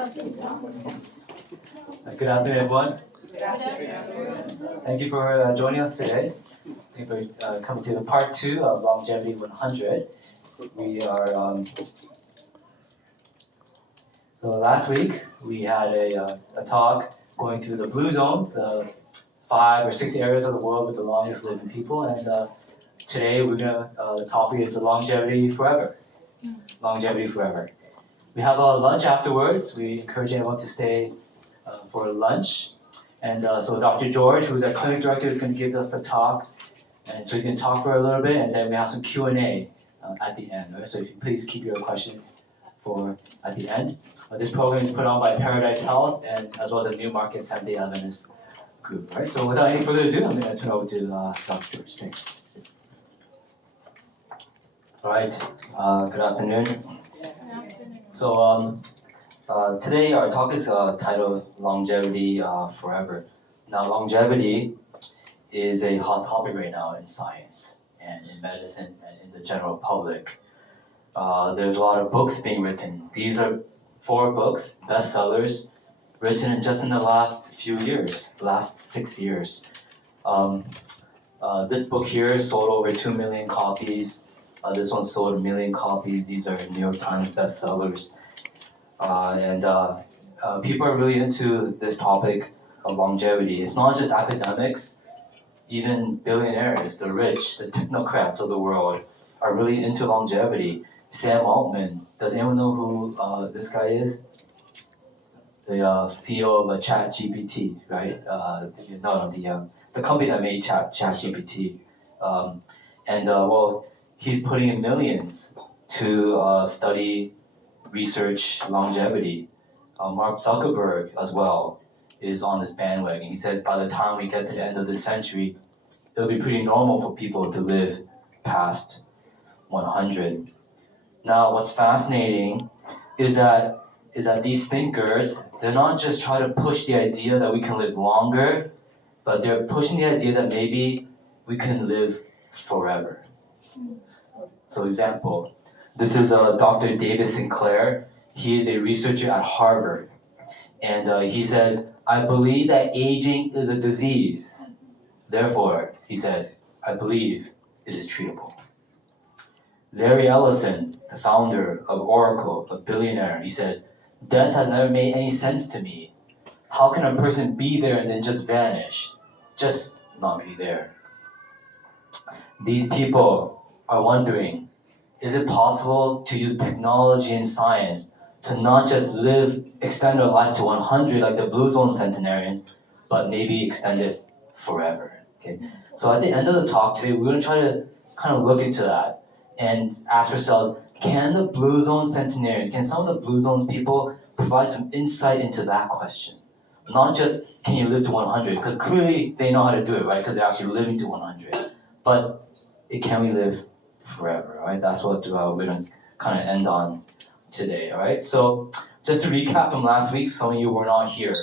Good afternoon, everyone. Good afternoon. Thank you for joining us today. Thank you for coming to part 2 of Longevity 100. We are so last week we had a talk going through the blue zones, the 5 or 6 areas of the world with the longest living people, and today the topic is the longevity forever. Longevity forever. We have a lunch afterwards. We encourage everyone to stay for lunch. And so Dr. George, who's our clinic director, is going to give us the talk. And so he's going to talk for a little bit, and then we have some Q&A at the end. Right? So if you please keep your questions for at the end. This program is put on by Paradise Health and as well as the Newmarket Seventh-day Adventist group. Right? So without any further ado, I'm going to turn over to Dr. George. Thanks. All right. Good afternoon. So today our talk is titled Longevity Forever. Now, longevity is a hot topic right now in science and in medicine and in the general public. There's a lot of books being written. These are 4 books, bestsellers, written just in the last few years, last 6 years. This book here sold over 2 million copies. This one sold 1 million copies. These are New York Times bestsellers. And people are really into this topic of longevity. It's not just academics, even billionaires, the rich, the technocrats of the world are really into longevity. Sam Altman, does anyone know who this guy is? The CEO of ChatGPT, right? The company that made ChatGPT. Well, he's putting in millions to study, research longevity. Mark Zuckerberg as well is on this bandwagon. He says by the time we get to the end of this century, it'll be pretty normal for people to live past 100. Now, what's fascinating is that these thinkers, they're not just trying to push the idea that we can live longer, but they're pushing the idea that maybe we can live forever. So example, this is Dr. David Sinclair. He is a researcher at Harvard. And he says, I believe that aging is a disease. Therefore, he says, I believe it is treatable. Larry Ellison, the founder of Oracle, a billionaire, he says, death has never made any sense to me. How can a person be there and then just vanish? Just not be there. These people are wondering, is it possible to use technology and science to not just extend our life to 100 like the Blue Zone centenarians, but maybe extend it forever? Okay. So at the end of the talk today, we're going to try to kind of look into that and ask ourselves, can the Blue Zone centenarians, can some of the Blue Zones people provide some insight into that question? Not just, can you live to 100? Because clearly they know how to do it, right? Because they're actually living to 100. But can we live forever, right? That's what we're going to kind of end on today, all right? So just to recap from last week, some of you were not here.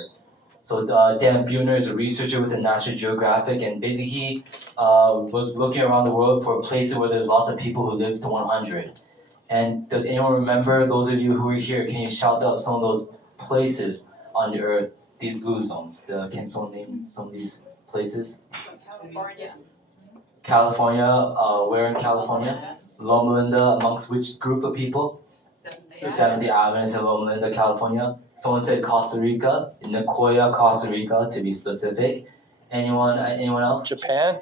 So Dan Buhner is a researcher with the National Geographic, and basically he was looking around the world for places where there's lots of people who live to 100. And does anyone remember, those of you who were here, can you shout out some of those places on the earth, these blue zones? Can someone name some of these places? California, where in California? Loma Linda, amongst which group of people? Seventh-day Adventist in Loma Linda, California. Someone said Costa Rica, in Nicoya, Costa Rica, to be specific. Anyone else? Japan?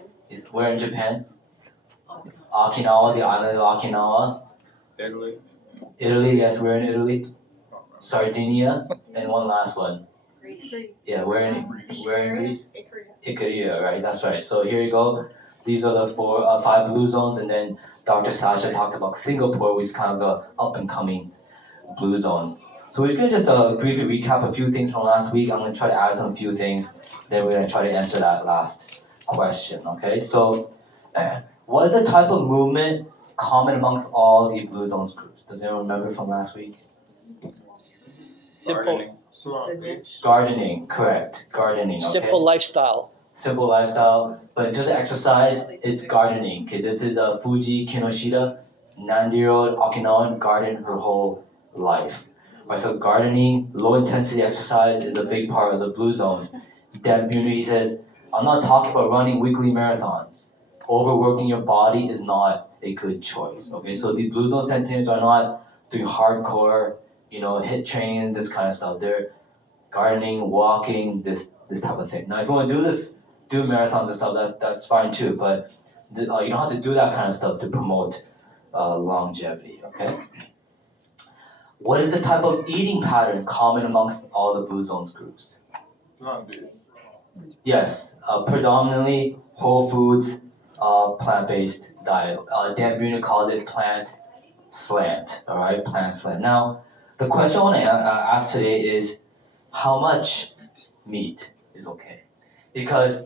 Where in Japan? Okinawa, the island of Okinawa. Italy. Italy, yes, where in Italy? Sardinia, and one last one. Greece. Yeah, where in Greece? Ikigai, right? That's right. So here you go. These are the 5 blue zones, and then Dr. Sasha talked about Singapore, which is kind of the up-and-coming blue zone. So we're going to just briefly recap a few things from last week. I'm going to try to add some few things, then we're going to try to answer that last question, okay? So what is the type of movement common amongst all the blue zones groups? Does anyone remember from last week? Gardening, correct. Gardening, okay? Simple lifestyle. Simple lifestyle, but in terms of exercise, it's gardening. Okay, this is Fuji Kinoshita, 90-year-old Okinawan, garden her whole life. Right, so gardening, low intensity exercise is a big part of the blue zones. Dan Buhner, he says, I'm not talking about running weekly marathons. Overworking your body is not a good choice. Okay, so these blue zone centimeters are not doing hardcore, hit training, this kind of stuff. They're gardening, walking, this type of thing. Now, if you want to do marathons and stuff, that's fine too. But you don't have to do that kind of stuff to promote longevity. Okay. What is the type of eating pattern common amongst all the blue zones groups? Plant-based. Yes, predominantly whole foods, plant-based diet. Dan Buhner calls it plant slant. All right, plant slant. Now, the question I want to ask today is, how much meat is okay? Because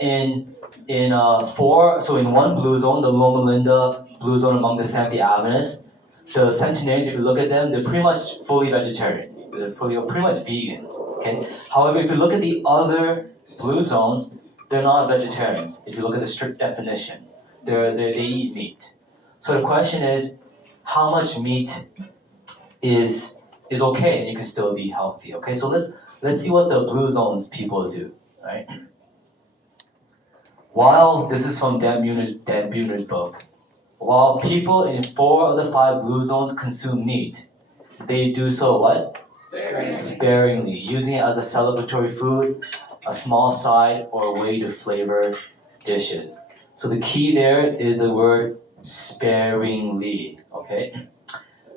in one blue zone, the Loma Linda blue zone among the Seventh Adventists, the centenarians, if you look at them, they're pretty much fully vegetarians. They're pretty much vegans. Okay. However, if you look at the other blue zones, they're not vegetarians. If you look at the strict definition, they eat meat. So the question is, how much meat is okay, and you can still be healthy. Okay. So let's see what the blue zones people do. Right. While this is from Dan Buhner's book. While people in 4 of the 5 blue zones consume meat, they do so what? Sparingly, using it as a celebratory food, a small side, or a way to flavor dishes. So the key there is the word sparingly, okay?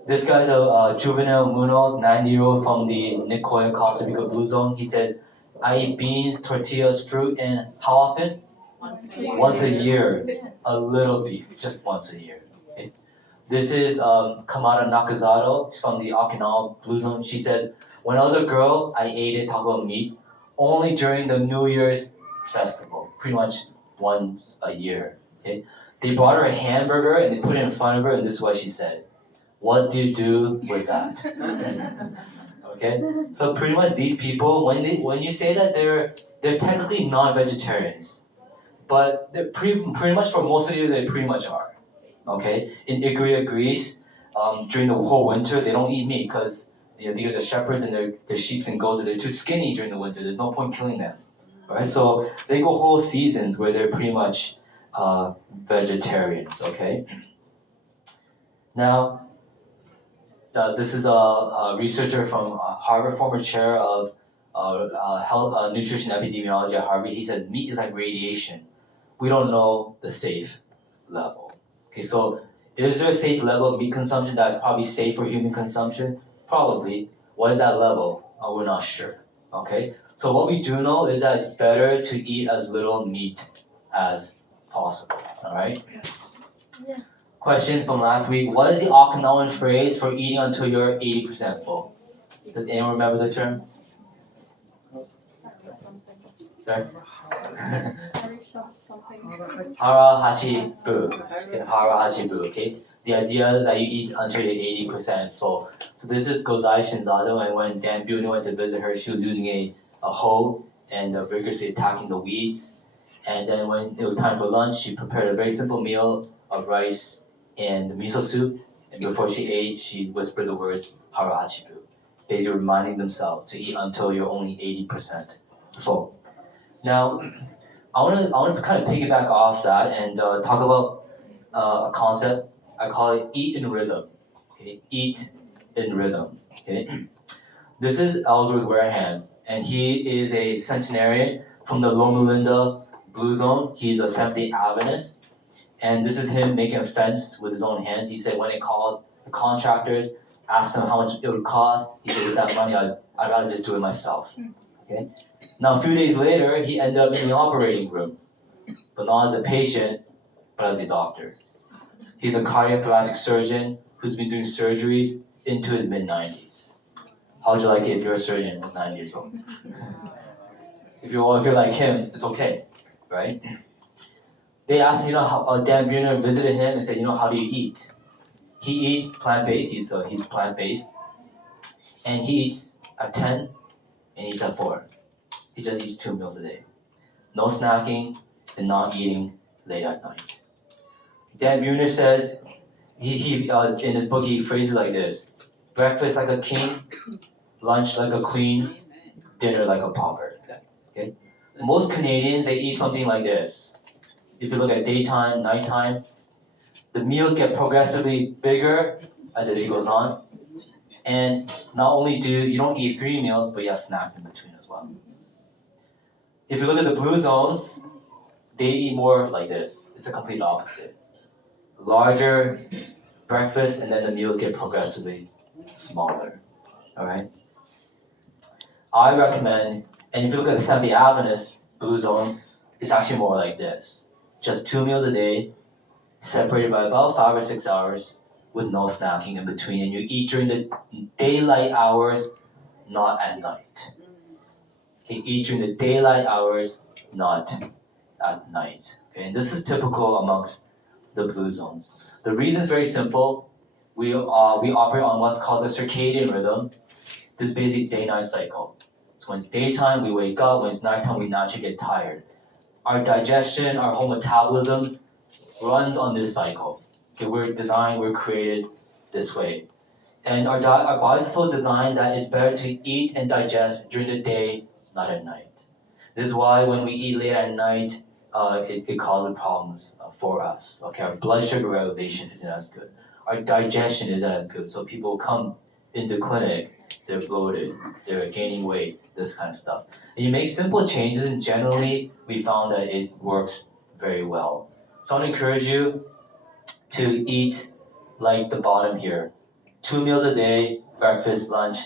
This guy's a Juvenile Munoz, 90-year-old from the Nicoya, Costa Rica blue zone. He says, I eat beans, tortillas, fruit, and how often? Once a year, a little beef, just once a year. Okay? This is Kamada Nakazato from the Okinawa Blue Zone. She says, when I was a girl, I ate it, talk about meat, only during the New Year's festival, pretty much once a year. Okay? They brought her a hamburger and they put it in front of her, and this is what she said. What do you do with that? Okay? So pretty much these people, when you say that they're technically non-vegetarians, but they're pretty much for most of you, they pretty much are. Okay? In Ikigai, Greece, during the whole winter, they don't eat meat because these are shepherds and their sheep and goats, they're too skinny during the winter. There's no point killing them. Right? So they go whole seasons where they're pretty much vegetarians. Okay? Now, this is a researcher from Harvard, former chair of health, nutrition epidemiology at Harvard. He said meat is like radiation. We don't know the safe level. Okay, so is there a safe level of meat consumption that's probably safe for human consumption? Probably. What is that level? We're not sure. Okay, so what we do know is that it's better to eat as little meat as possible. All right. Yeah. Question from last week: what is the Okinawan phrase for eating until you're 80% full? Does anyone remember the term? Sorry. Hara hachi bu. Hara hachi bu. Okay. The idea that you eat until you're 80% full. So this is Gozai Shinzado, and when Dan Buhner went to visit her, she was using a hoe and vigorously attacking the weeds. And then when it was time for lunch, she prepared a very simple meal of rice and miso soup. And before she ate, she whispered the words hara hachi bu, basically reminding themselves to eat until you're only 80% full. Now, I want to kind of piggyback off that and talk about a concept. I call it eat in rhythm. Okay, eat in rhythm. Okay, this is Ellsworth Wareham, and he is a centenarian from the Loma Linda Blue Zone. He's a Seventh-day Adventist, and this is him making a fence with his own hands. He said when they called the contractors, asked them how much it would cost. He said with that money, I'd rather just do it myself. Okay. Now, a few days later, he ended up in the operating room, but not as a patient, but as a doctor. He's a cardiac thoracic surgeon who's been doing surgeries into his mid-90s. How would you like it if you're a surgeon who's 90 years old? If you're like him, it's okay, right? They asked me, how Dan Buhner visited him and said, how do you eat? He eats plant-based. He's plant-based, and he eats at 10 and he eats at 4. He just eats 2 meals a day. No snacking and not eating late at night. Dan Buhner says, he in his book, he phrases it like this: breakfast like a king, lunch like a queen, dinner like a pauper. Okay? Most Canadians, they eat something like this. If you look at daytime, nighttime, the meals get progressively bigger as the day goes on. And not only do you don't eat 3 meals, but you have snacks in between as well. If you look at the blue zones, they eat more like this. It's the complete opposite. Larger breakfast, and then the meals get progressively smaller. Alright? I recommend, and if you look at the Seventh Adventist blue zone, it's actually more like this. Just 2 meals a day, separated by about 5 or 6 hours, with no snacking in between, and you eat during the daylight hours, not at night. Okay, eat during the daylight hours, not at night. Okay, and this is typical amongst the blue zones. The reason is very simple. We operate on what's called the circadian rhythm. This is basically day-night cycle. So when it's daytime, we wake up. When it's nighttime, we naturally get tired. Our digestion, our whole metabolism runs on this cycle. Okay, we're created this way. And our bodies are so designed that it's better to eat and digest during the day, not at night. This is why when we eat late at night, it causes problems for us. Okay, our blood sugar regulation isn't as good. Our digestion isn't as good. So people come into clinic, they're bloated, they're gaining weight, this kind of stuff. And you make simple changes, and generally we found that it works very well. So I want to encourage you to eat like the bottom here. 2 meals a day, breakfast, lunch,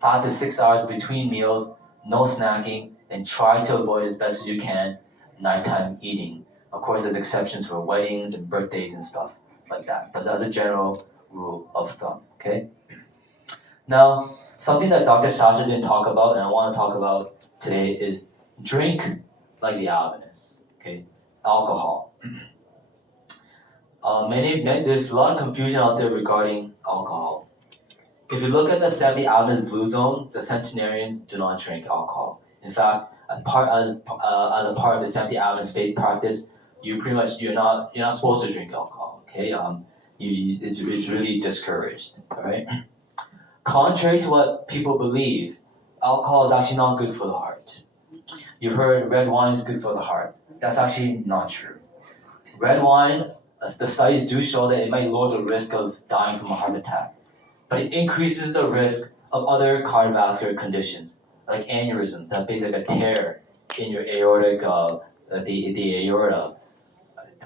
5 to 6 hours between meals, no snacking, and try to avoid as best as you can nighttime eating. Of course, there's exceptions for weddings and birthdays and stuff like that, but that's a general rule of thumb, okay? Now, something that Dr. Sasha didn't talk about, and I want to talk about today, is drink like the Adventists, okay? Alcohol. There's a lot of confusion out there regarding alcohol. If you look at the 70 Adventist blue zone, the centenarians do not drink alcohol. In fact, as a part of the 70 Adventist faith practice, you're not supposed to drink alcohol. Okay, it's really discouraged. All right. Contrary to what people believe, alcohol is actually not good for the heart. You've heard red wine is good for the heart. That's actually not true. Red wine, the studies do show that it might lower the risk of dying from a heart attack, but it increases the risk of other cardiovascular conditions, like aneurysms. That's basically like a tear in your aortic, the aorta,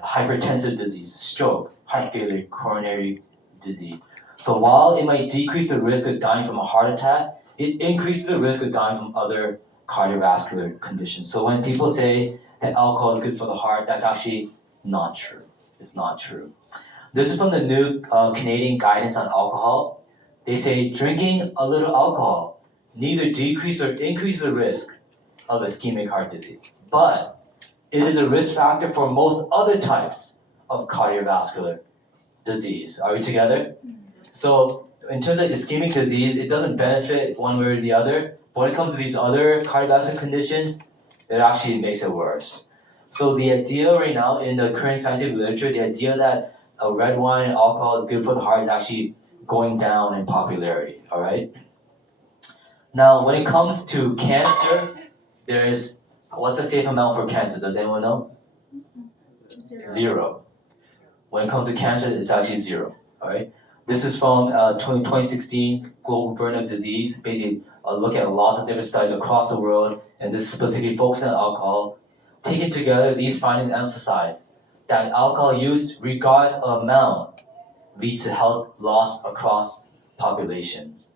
hypertensive disease, stroke, heart failure, coronary disease. So while it might decrease the risk of dying from a heart attack, it increases the risk of dying from other cardiovascular conditions. So when people say that alcohol is good for the heart, that's actually not true. It's not true. This is from the new Canadian guidance on alcohol. They say drinking a little alcohol neither decrease or increase the risk of ischemic heart disease, but it is a risk factor for most other types of cardiovascular disease. Are we together? So in terms of ischemic disease, it doesn't benefit one way or the other. But when it comes to these other cardiovascular conditions, it actually makes it worse. So the idea right now in the current scientific literature, the idea that red wine and alcohol is good for the heart is actually going down in popularity, all right? Now, when it comes to cancer, what's the safe amount for cancer? Does anyone know? 0. When it comes to cancer, it's actually 0, all right? This is from 2016 Global Burden of Disease, basically look at lots of different studies across the world, and this is specifically focused on alcohol. Taken together, these findings emphasize that alcohol use, regardless of amount, leads to health loss across populations.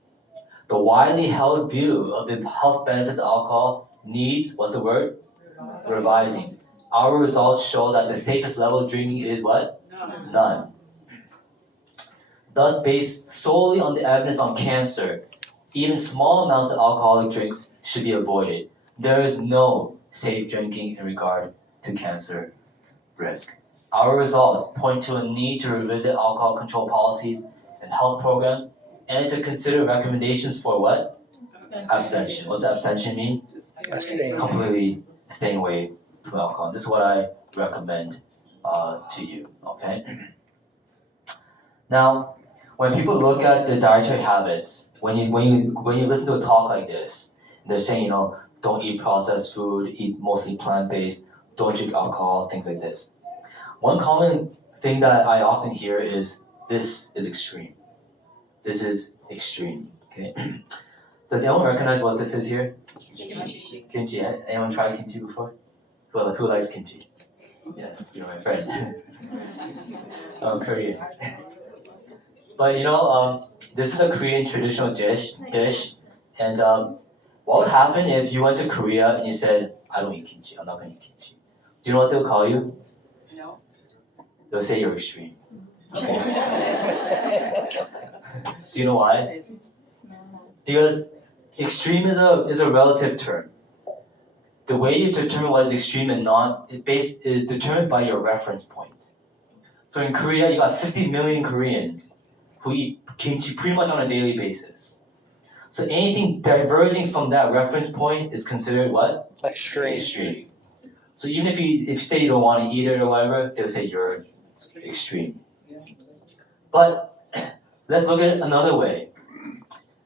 The widely held view of the health benefits of alcohol needs, what's the word? Revising. Our results show that the safest level of drinking is what? None. Thus, based solely on the evidence on cancer, even small amounts of alcoholic drinks should be avoided. There is no safe drinking in regard to cancer risk. Our results point to a need to revisit alcohol control policies and health programs, and to consider recommendations for what? Abstention. What does abstention mean? Completely staying away from alcohol. This is what I recommend to you, okay? Now, when people look at the dietary habits, when you listen to a talk like this, they're saying, don't eat processed food, eat mostly plant-based, don't drink alcohol, things like this. One common thing that I often hear is, this is extreme. This is extreme. Okay. Does anyone recognize what this is here? Kimchi. Anyone tried kimchi before? Who likes kimchi? Yes, you're my friend. Korean. But this is a Korean traditional dish, and what would happen if you went to Korea and you said, I don't eat kimchi, I'm not going to eat kimchi? Do you know what they'll call you? No. They'll say you're extreme. Okay. Do you know why? Because extreme is a relative term. The way you determine what is extreme and not is determined by your reference point. So in Korea, you got 50 million Koreans who eat kimchi pretty much on a daily basis. So anything diverging from that reference point is considered what? Extreme. So even if you say you don't want to eat it or whatever, they'll say you're extreme. But let's look at it another way.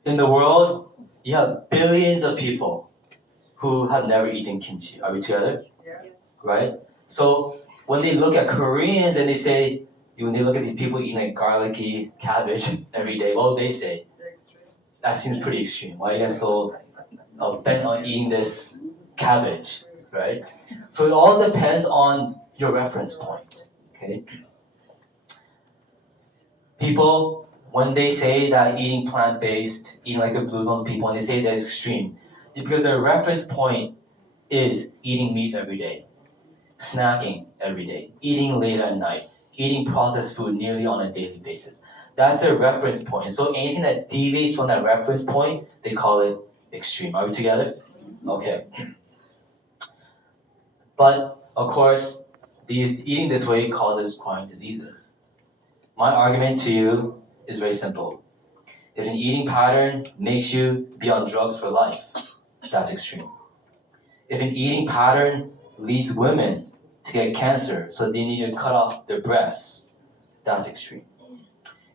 In the world, you have billions of people who have never eaten kimchi. Are we together? Yeah. Right? So when they look at Koreans and when they look at these people eating like garlicky cabbage every day, what would they say? That seems pretty extreme. Why are you guys so bent on eating this cabbage, right? So it all depends on your reference point, okay? People, when they say that eating plant-based, eating like the Blue Zones people, when they say that it's extreme, it's because their reference point is eating meat every day, snacking every day, eating late at night, eating processed food nearly on a daily basis. That's their reference point. So anything that deviates from that reference point, they call it extreme. Are we together? Okay. But of course, eating this way causes chronic diseases. My argument to you is very simple. If an eating pattern makes you be on drugs for life, that's extreme. If an eating pattern leads women to get cancer, so they need to cut off their breasts, that's extreme.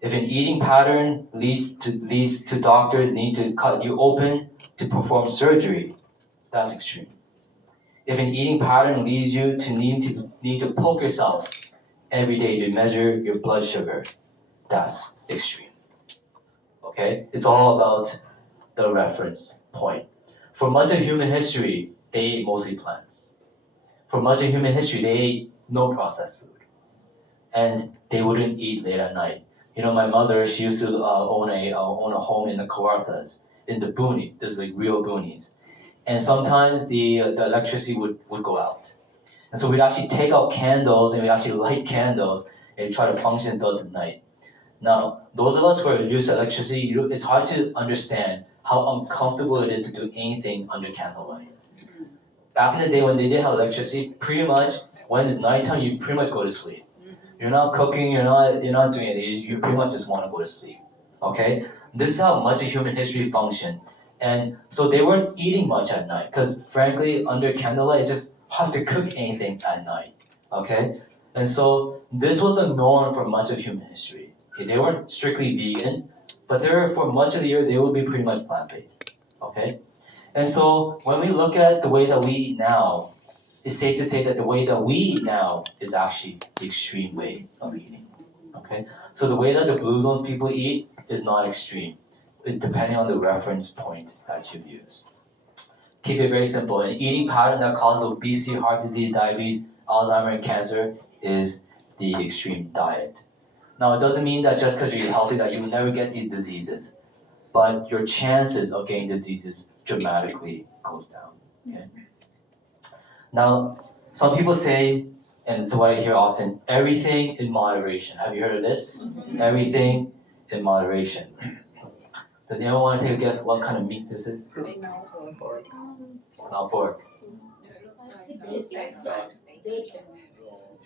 If an eating pattern leads to doctors need to cut you open to perform surgery, that's extreme. If an eating pattern leads you to need to poke yourself every day to measure your blood sugar, that's extreme. Okay? It's all about the reference point. For much of human history, they ate mostly plants. For much of human history, they ate no processed food. And they wouldn't eat late at night. My mother, she used to own a home in the Kawarthas, in the boonies. This is like real boonies. And sometimes the electricity would go out. And so we'd actually take out candles and we'd actually light candles and try to function throughout the night. Now, those of us who are used to electricity, it's hard to understand how uncomfortable it is to do anything under candlelight. Back in the day when they didn't have electricity, pretty much when it's nighttime, you pretty much go to sleep. You're not cooking, you're not doing anything, you pretty much just want to go to sleep. Okay? This is how much of human history functioned. And so they weren't eating much at night, because frankly, under candlelight, it's just hard to cook anything at night. Okay? And so this was the norm for much of human history. Okay? They weren't strictly vegans, but for much of the year, they would be pretty much plant-based. Okay? And so when we look at the way that we eat now, it's safe to say that the way that we eat now is actually the extreme way of eating. Okay? So the way that the Blue Zones people eat is not extreme, depending on the reference point that you've used. Keep it very simple. An eating pattern that causes obesity, heart disease, diabetes, Alzheimer's, and cancer is the extreme diet. Now, it doesn't mean that just because you're healthy that you will never get these diseases, but your chances of getting diseases dramatically goes down. Okay? Now, some people say, and it's what I hear often, everything in moderation. Have you heard of this? Mm-hmm. Everything in moderation. Does anyone want to take a guess what kind of meat this is? It's not pork.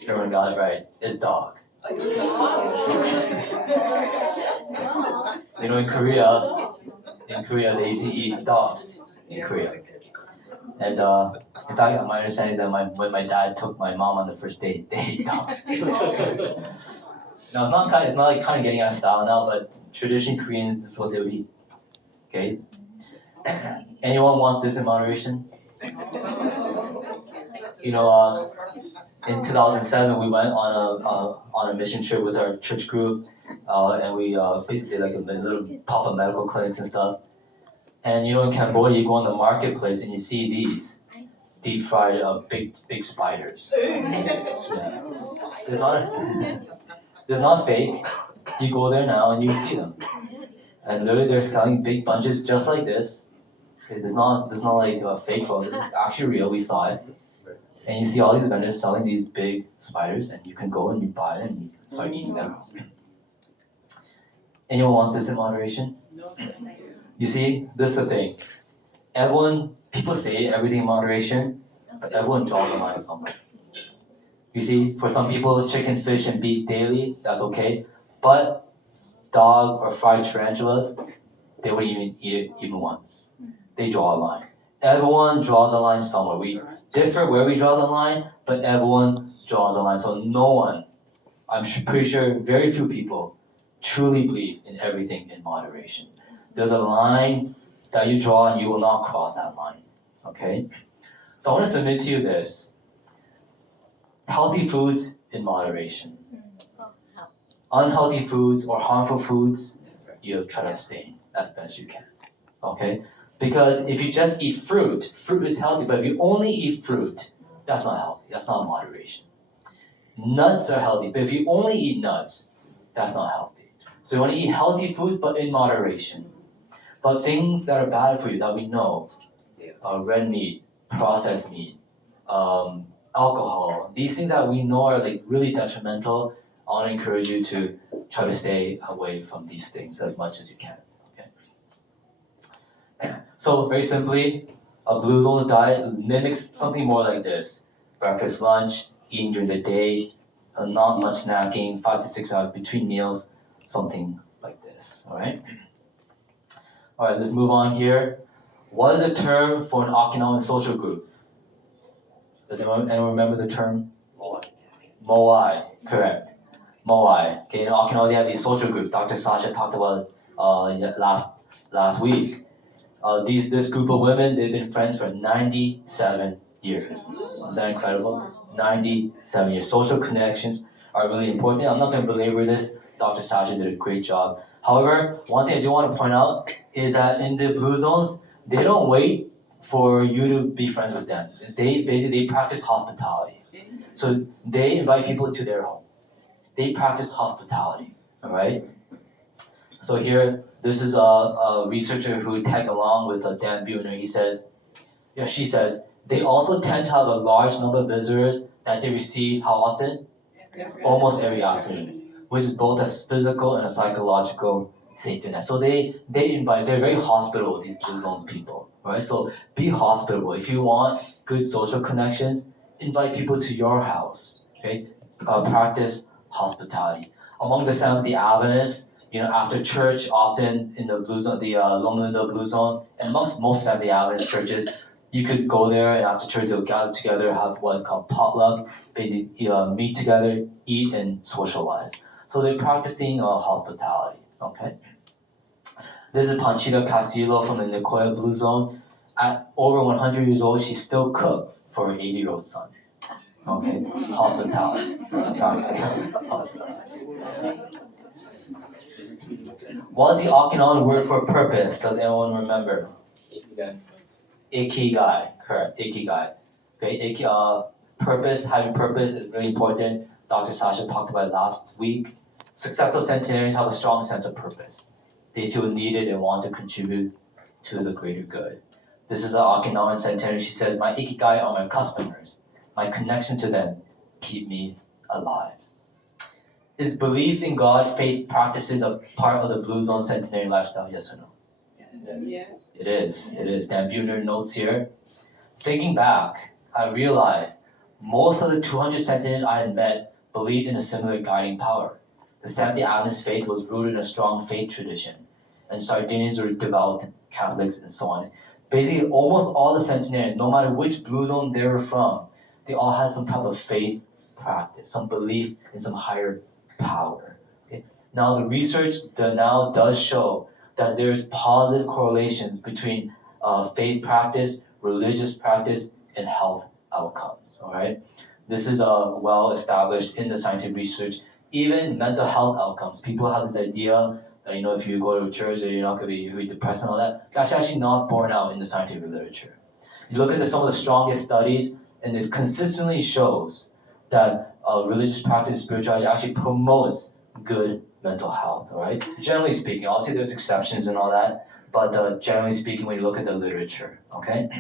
Everyone got it right. It's dog. In Korea they used to eat dogs in Korea. And in fact, my understanding is that when my dad took my mom on the first date, they ate dog. Now it's not like kind of getting out of style now, but tradition Koreans, this is what they would eat. Okay? Anyone wants this in moderation? You know, in 2007, we went on a mission trip with our church group, and we basically did like a little pop-up medical clinics and stuff. And you know, in Cambodia, you go on the marketplace and you see these deep fried big spiders. Yeah. It's not fake. You go there now and you see them, and literally they're selling big bunches just like this. It's not like a fake photo. It's actually real. We saw it. And you see all these vendors selling these big spiders, and you can go and you buy them and you start eating them. Anyone wants this in moderation? No. You see, this is the thing. People say everything in moderation, but everyone draws a line somewhere. You see, for some people, chicken, fish, and beef daily, that's okay. But dog or fried tarantulas, they wouldn't even eat it even once. They draw a line. Everyone draws a line somewhere. We differ where we draw the line, but everyone draws a line. So no one, pretty sure very few people truly believe in everything in moderation. There's a line that you draw and you will not cross that line. Okay? So I want to submit to you this. Healthy foods in moderation. Unhealthy foods or harmful foods, you try to abstain as best you can. Okay? Because if you just eat fruit is healthy, but if you only eat fruit, that's not healthy. That's not moderation. Nuts are healthy, but if you only eat nuts, that's not healthy. So you want to eat healthy foods, but in moderation. But things that are bad for you that we know, red meat, processed meat, alcohol, these things that we know are like really detrimental, I want to encourage you to try to stay away from these things as much as you can. Okay? So very simply, a Blue Zones diet mimics something more like this. Breakfast, lunch, eating during the day, not much snacking, 5 to 6 hours between meals, something like this. Alright, let's move on here. What is a term for an Okinawan social group? Does anyone remember the term? Moai, correct. Moai. Okay, in Okinawa they have these social groups. Dr. Sasha talked about last week. This group of women, they've been friends for 97 years. Is that incredible? 97 years. Social connections are really important. I'm not going to belabor this. Dr. Sasha did a great job. However, one thing I do want to point out is that in the Blue Zones, they don't wait for you to be friends with them. They practice hospitality. So they invite people to their home. They practice hospitality. All right. So here, this is a researcher who tagged along with Dan Buhner. She says, they also tend to have a large number of visitors that they receive how often? Almost every afternoon, which is both a physical and a psychological safety net. So they're very hospitable, these Blue Zones people, right? So be hospitable. If you want good social connections, invite people to your house, okay? Practice hospitality. Among the Seventh-day Adventists, after church, often in the Blue Zone, the Longlinda Blue Zone, and amongst most Seventh-day Adventist churches, you could go there and after church they'll gather together, have what's called potluck, basically meet together, eat and socialize. So they're practicing hospitality. Okay. This is Panchita Castillo from the Nicoya Blue Zone. At over 100 years old, she still cooks for her 80-year-old son. Okay, hospitality. What is the Okinawan word for purpose? Does anyone remember? Ikigai, correct. Ikigai. Okay, purpose, having purpose is really important. Dr. Sasha talked about it last week. Successful centenarians have a strong sense of purpose. They feel needed and want to contribute to the greater good. This is an Okinawan centenarian. She says, my Ikigai are my customers. My connection to them keep me alive. Is belief in God, faith practices a part of the Blue Zone centenarian lifestyle? Yes or no? Yes. It is. Dan Buhner notes here. Thinking back, I realized most of the 200 centenarians I had met believed in a similar guiding power. The Seventh-day Adventist faith was rooted in a strong faith tradition, and Sardinians were devout Catholics and so on. Basically, almost all the centenarians, no matter which Blue Zone they were from, they all had some type of faith practice, some belief in some higher power. Okay? Now the research now does show that there's positive correlations between faith practice, religious practice, and health outcomes. All right, this is well established in the scientific research. Even mental health outcomes. People have this idea that if you go to church, you're not going to be depressed and all that. That's actually not borne out in the scientific literature. You look at some of the strongest studies, and it consistently shows that religious practice, spirituality actually promotes good mental health, all right? Generally speaking, obviously there's exceptions and all that, but generally speaking, when you look at the literature, okay?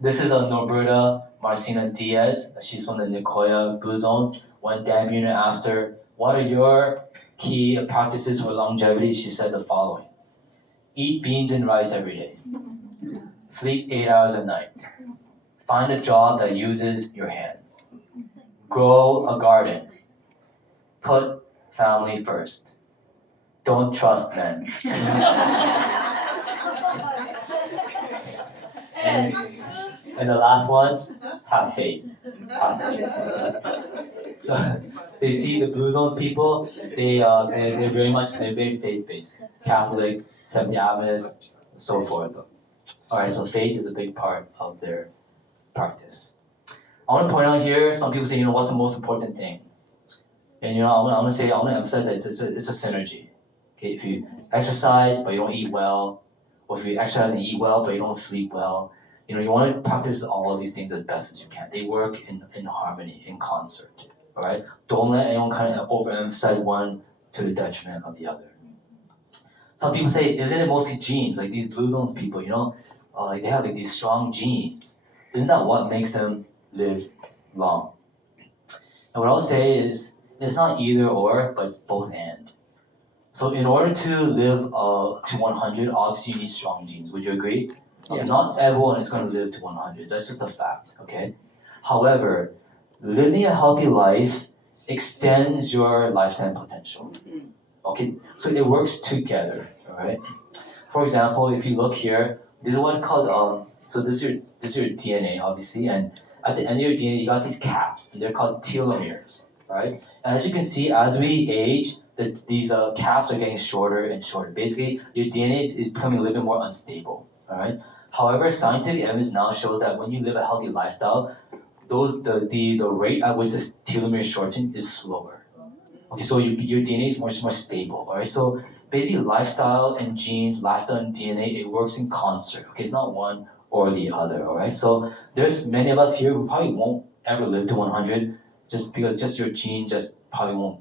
This is Norberta Marcina Diaz. She's from the Nicoya Blue Zone. When Dan Buhner asked her, what are your key practices for longevity? She said the following. Eat beans and rice every day. Sleep 8 hours a night. Find a job that uses your hands. Grow a garden. Put family first. Don't trust men. And the last one, have faith. Have faith. So you see the Blue Zones people, they're very faith-based. Catholic, Seventh-day Adventist, so forth. Alright, so faith is a big part of their practice. I want to point out here, some people say, what's the most important thing? And I want to emphasize that it's a synergy. Okay, if you exercise but you don't eat well, or if you exercise and eat well but you don't sleep well, you want to practice all of these things as best as you can. They work in harmony, in concert. All right? Don't let anyone kind of overemphasize one to the detriment of the other. Some people say, isn't it mostly genes? Like these Blue Zones people, they have these strong genes. Isn't that what makes them live long? And what I'll say is, it's not either or, but it's both and. So in order to live to 100, obviously you need strong genes. Would you agree? Yes. Not everyone is going to live to 100. That's just a fact, okay? However, living a healthy life extends your lifespan potential. Okay, so it works together, all right? For example, if you look here, this is what's called, so this is your DNA, obviously, and at the end of your DNA, you got these caps. They're called telomeres, right? And as you can see, as we age, these caps are getting shorter and shorter. Basically, your DNA is becoming a little bit more unstable, all right? However, scientific evidence now shows that when you live a healthy lifestyle, the rate at which this telomere shorten is slower. Okay, so your DNA is much more stable, all right? So basically, lifestyle and genes, lifestyle and DNA, it works in concert. Okay, it's not one or the other, all right? So there's many of us here who probably won't ever live to 100, just because your gene just probably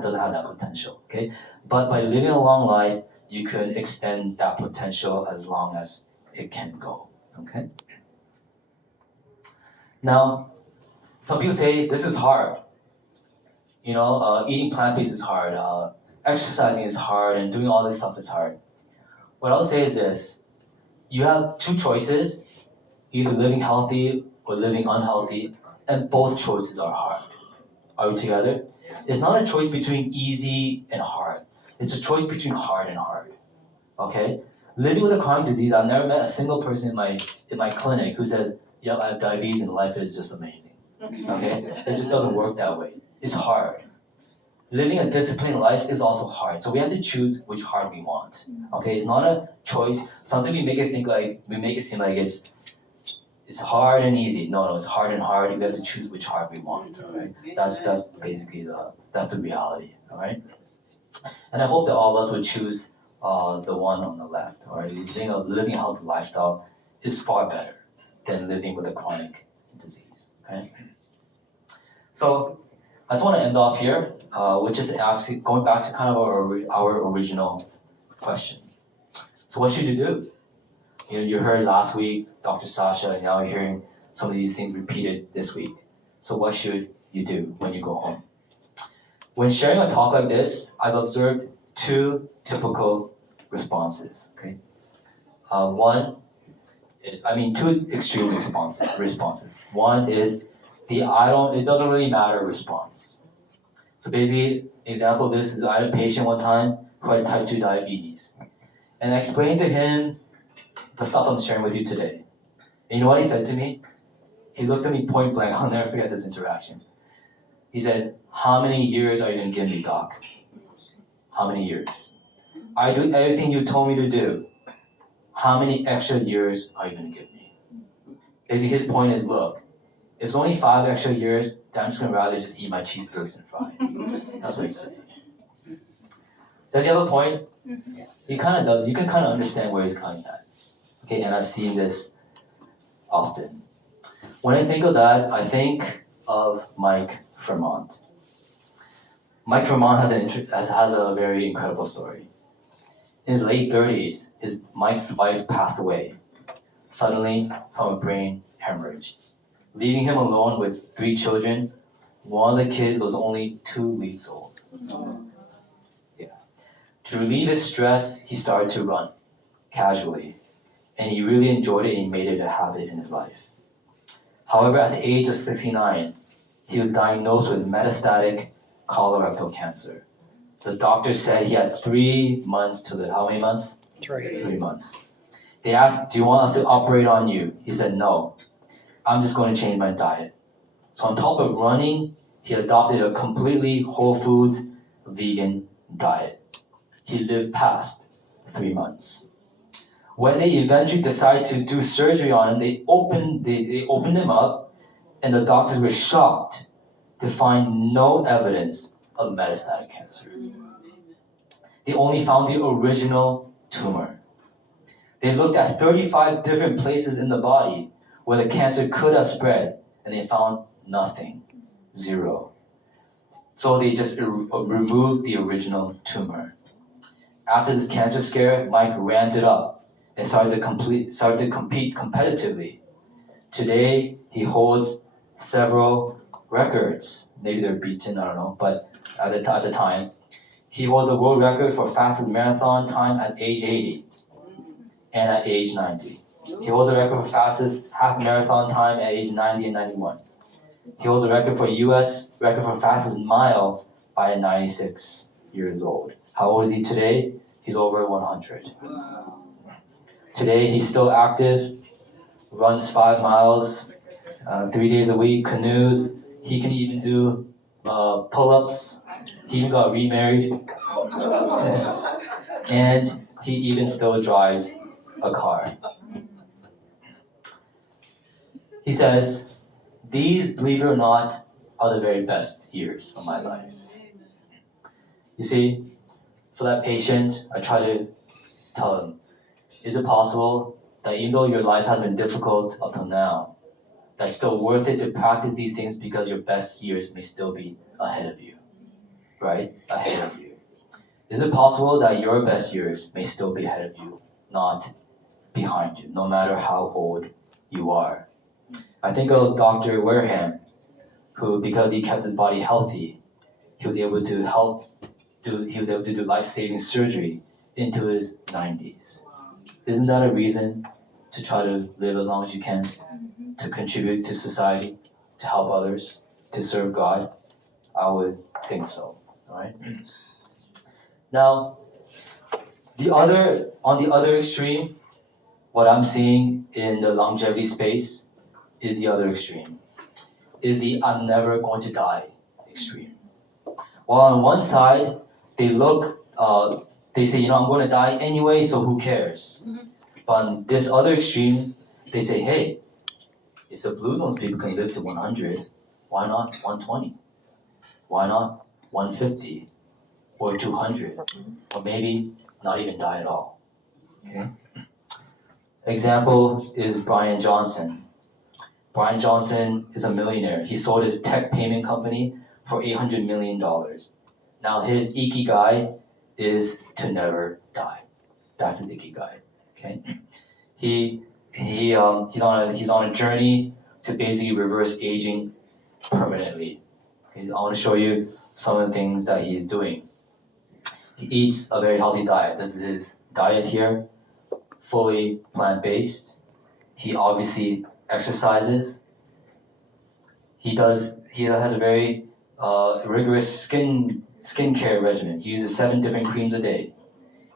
doesn't have that potential. Okay, but by living a long life, you can extend that potential as long as it can go. Okay. Now, some people say this is hard. Eating plant-based is hard. Exercising is hard, and doing all this stuff is hard. What I'll say is this: you have two choices, either living healthy or living unhealthy, and both choices are hard. Are we together? It's not a choice between easy and hard. It's a choice between hard and hard. Okay? Living with a chronic disease, I've never met a single person in my clinic who says, "Yep, I have diabetes and life is just amazing." Okay? It just doesn't work that way. It's hard. Living a disciplined life is also hard. So we have to choose which hard we want. Okay? It's not a choice. Sometimes we make it seem like it's hard and easy. No, it's hard and hard. We have to choose which hard we want. All right? That's basically that's the reality. All right? And I hope that all of us would choose the one on the left. All right? Living a healthy lifestyle is far better than living with a chronic disease. Okay? So I just want to end off here with just going back to kind of our original question. So what should you do? You heard last week Dr. Sasha, and now you're hearing some of these things repeated this week. So what should you do when you go home? When sharing a talk like this, I've observed two typical responses. Okay, two extreme responses. One is it doesn't really matter response. So basically, example of this is I had a patient one time who had type 2 diabetes, and I explained to him the stuff I'm sharing with you today. And you know what he said to me? He looked at me point blank. I'll never forget this interaction. He said, "How many years are you going to give me, doc?" How many years? I do everything you told me to do. How many extra years are you going to give me? Basically, his point is, look, if it's only 5 extra years, then I'm just going to rather just eat my cheeseburgers and fries. That's what he's saying. Does he have a point? He kind of does. You can kind of understand where he's coming at. Okay, and I've seen this often. When I think of that, I think of Mike Fremont. Mike Fremont has a very incredible story. In his late 30s, Mike's wife passed away suddenly from a brain hemorrhage, leaving him alone with 3 children. One of the kids was only 2 weeks old. Yeah. To relieve his stress, he started to run casually, and he really enjoyed it and he made it a habit in his life. However, at the age of 69, he was diagnosed with metastatic colorectal cancer. The doctor said he had 3 months to live. How many months? 3 months. They asked, do you want us to operate on you? He said, no. I'm just going to change my diet. So on top of running, he adopted a completely whole foods, vegan diet. He lived past 3 months. When they eventually decided to do surgery on him, they opened him up, and the doctors were shocked to find no evidence of metastatic cancer. They only found the original tumor. They looked at 35 different places in the body where the cancer could have spread, and they found nothing, 0. So they just removed the original tumor. After this cancer scare, Mike ramped it up and started to compete competitively. Today, he holds several records. Maybe they're beaten, I don't know, but at the time, he holds a world record for fastest marathon time at age 80 and at age 90. He holds a record for fastest half marathon time at age 90 and 91. He holds a record for U.S. record for fastest mile by 96 years old. How old is he today? He's over 100. Today, he's still active, runs 5 miles, 3 days a week, canoes. He can even do pull-ups. He even got remarried. And he even still drives a car. He says, these, believe it or not, are the very best years of my life. You see, for that patient, I try to tell him, is it possible that even though your life has been difficult up till now, that it's still worth it to practice these things because your best years may still be ahead of you, right? Ahead of you. Is it possible that your best years may still be ahead of you, not behind you, no matter how old you are? I think of Dr. Wareham, who, because he kept his body healthy, he was able to do life-saving surgery into his 90s. Isn't that a reason to try to live as long as you can, to contribute to society, to help others, to serve God? I would think so, right? Now, on the other extreme, what I'm seeing in the longevity space is the other extreme, is the I'm never going to die extreme. While on one side, they say, I'm going to die anyway, so who cares? But on this other extreme, they say, hey, if the Blue Zones people can live to 100, why not 120? Why not 150 or 200? Or maybe not even die at all. Okay? Example is Brian Johnson. Brian Johnson is a millionaire. He sold his tech payment company for $800 million. Now his Ikigai is to never die. That's his Ikigai. Okay? He's on a journey to basically reverse aging permanently. Okay? I want to show you some of the things that he's doing. He eats a very healthy diet. This is his diet here, fully plant-based. He obviously exercises. He has a very rigorous skincare regimen. He uses 7 different creams a day.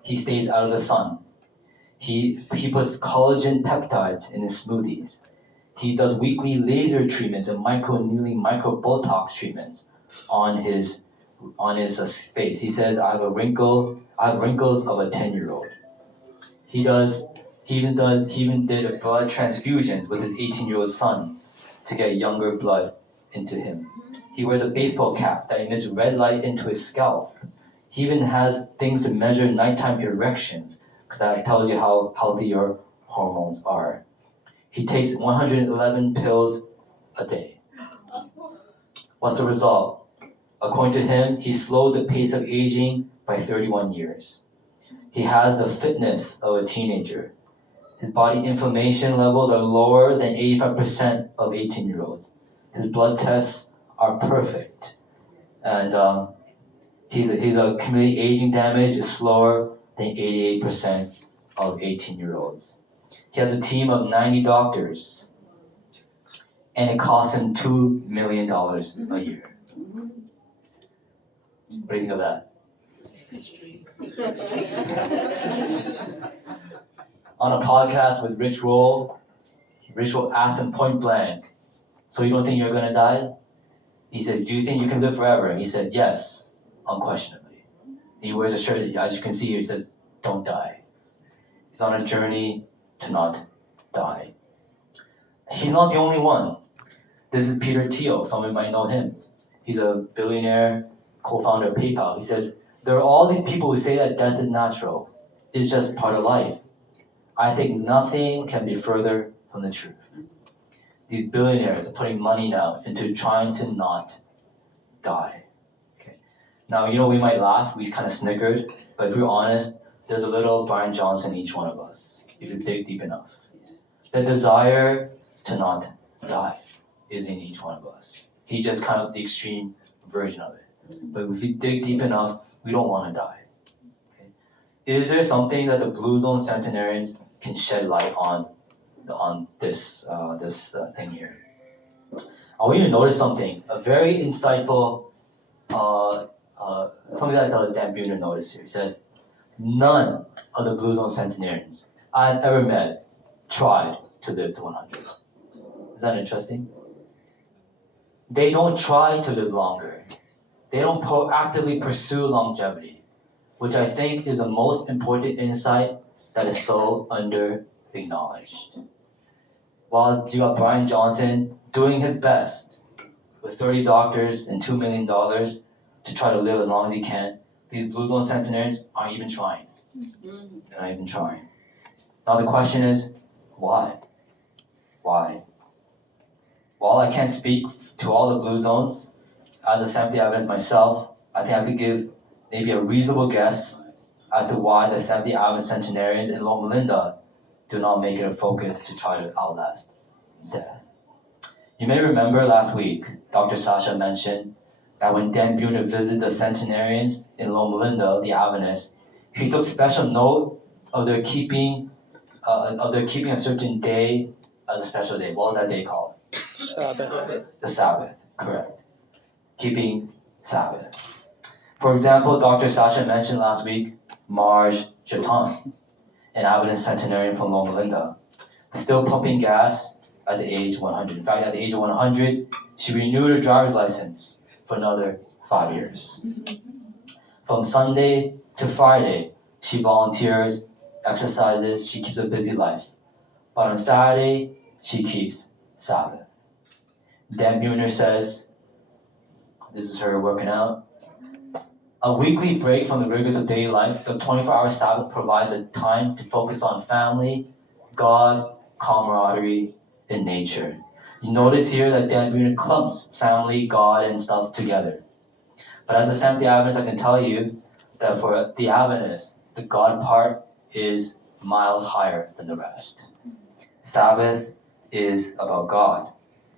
He stays out of the sun. He puts collagen peptides in his smoothies. He does weekly laser treatments and micro-needling, micro-Botox treatments on his on his face. He says, I have wrinkles of a 10-year-old. He even did blood transfusions with his 18-year-old son to get younger blood into him. He wears a baseball cap that emits red light into his scalp. He even has things to measure nighttime erections, because that tells you how healthy your hormones are. He takes 111 pills a day. What's the result? According to him, he slowed the pace of aging by 31 years. He has the fitness of a teenager. His body inflammation levels are lower than 85% of 18-year-olds. His blood tests are perfect. And his community aging damage is slower than 88% of 18-year-olds. He has a team of 90 doctors, and it costs him $2 million a year. What do you think of that? On a podcast with Rich Roll asked him point blank, so you don't think you're going to die? He says, do you think you can live forever? And he said, yes, unquestionably. He wears a shirt, as you can see here, he says, don't die. He's on a journey to not die. He's not the only one. This is Peter Thiel. Some of you might know him. He's a billionaire, co-founder of PayPal. He says, there are all these people who say that death is natural. It's just part of life. I think nothing can be further from the truth. These billionaires are putting money now into trying to not die. Okay. Now, we might laugh, we kind of snickered, but if we're honest, there's a little Brian Johnson in each one of us, if you dig deep enough. The desire to not die is in each one of us. He's just kind of the extreme version of it. But if you dig deep enough, we don't want to die. Okay? Is there something that the Blue Zone centenarians can shed light on this thing here? I want you to notice something, a very insightful, something that Dan Buhner noticed here. He says, none of the Blue Zone centenarians I've ever met tried to live to 100. Is that interesting? They don't try to live longer. They don't proactively pursue longevity, which I think is the most important insight that is so under-acknowledged. While you got Brian Johnson doing his best with 30 doctors and $2 million to try to live as long as he can, these Blue Zone centenarians aren't even trying. They're not even trying. Now the question is, why? Why? While I can't speak to all the Blue Zones, as a Seventh-day Adventist myself, I think I could give maybe a reasonable guess as to why the Seventh-day Adventist centenarians in Loma Linda do not make it a focus to try to outlast death. You may remember last week, Dr. Sasha mentioned that when Dan Buhner visited the centenarians in Loma Linda, the Adventists, he took special note of their keeping a certain day as a special day. What was that day called? Sabbath. The Sabbath, correct. Keeping Sabbath. For example, Dr. Sasha mentioned last week Marge Jatan, an Adventist centenarian from Loma Linda, still pumping gas at the age 100. In fact, at the age of 100, she renewed her driver's license for another 5 years. From Sunday to Friday, she volunteers, exercises, she keeps a busy life. But on Saturday, she keeps Sabbath. Dan Buhner says, this is her working out, a weekly break from the rigors of daily life, the 24-hour Sabbath provides a time to focus on family, God, camaraderie, and nature. You notice here that Dan Buhner clumps family, God, and stuff together. But as a Seventh-day Adventist, I can tell you that for the Adventists, the God part is miles higher than the rest. Sabbath is about God.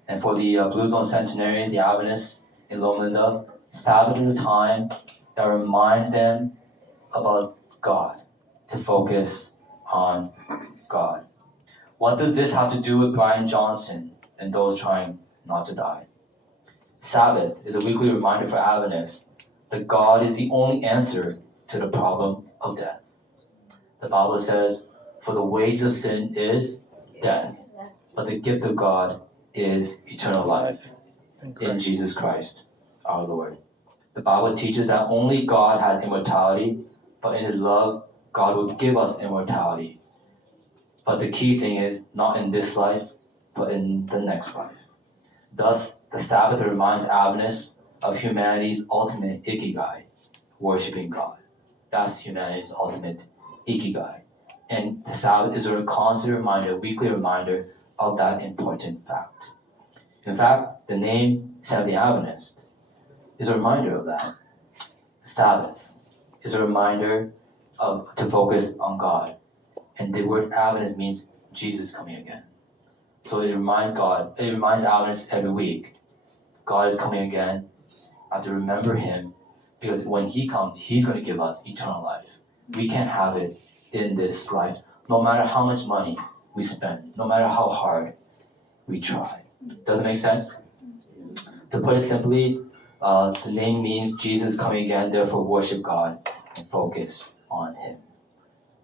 And for the Blue Zone centenarians, the Adventists in Loma Linda, Sabbath is a time that reminds them about God, to focus on God. What does this have to do with Brian Johnson and those trying not to die? Sabbath is a weekly reminder for Adventists that God is the only answer to the problem of death. The Bible says, for the wage of sin is death, but the gift of God is eternal life in Jesus Christ, our Lord. The Bible teaches that only God has immortality, but in His love, God will give us immortality. But the key thing is not in this life, but in the next life. Thus, the Sabbath reminds Adventists of humanity's ultimate Ikigai, worshiping God. That's humanity's ultimate Ikigai. And the Sabbath is a constant reminder, a weekly reminder of that important fact. In fact, the name Seventh-day Adventist is a reminder of that. The Sabbath is a reminder to focus on God. And the word Adventist means Jesus coming again. So it reminds Adventists every week, God is coming again. I have to remember Him, because when He comes, He's going to give us eternal life. We can't have it in this life, no matter how much money we spend, no matter how hard we try. Does it make sense? To put it simply, the name means Jesus coming again, therefore worship God and focus on Him.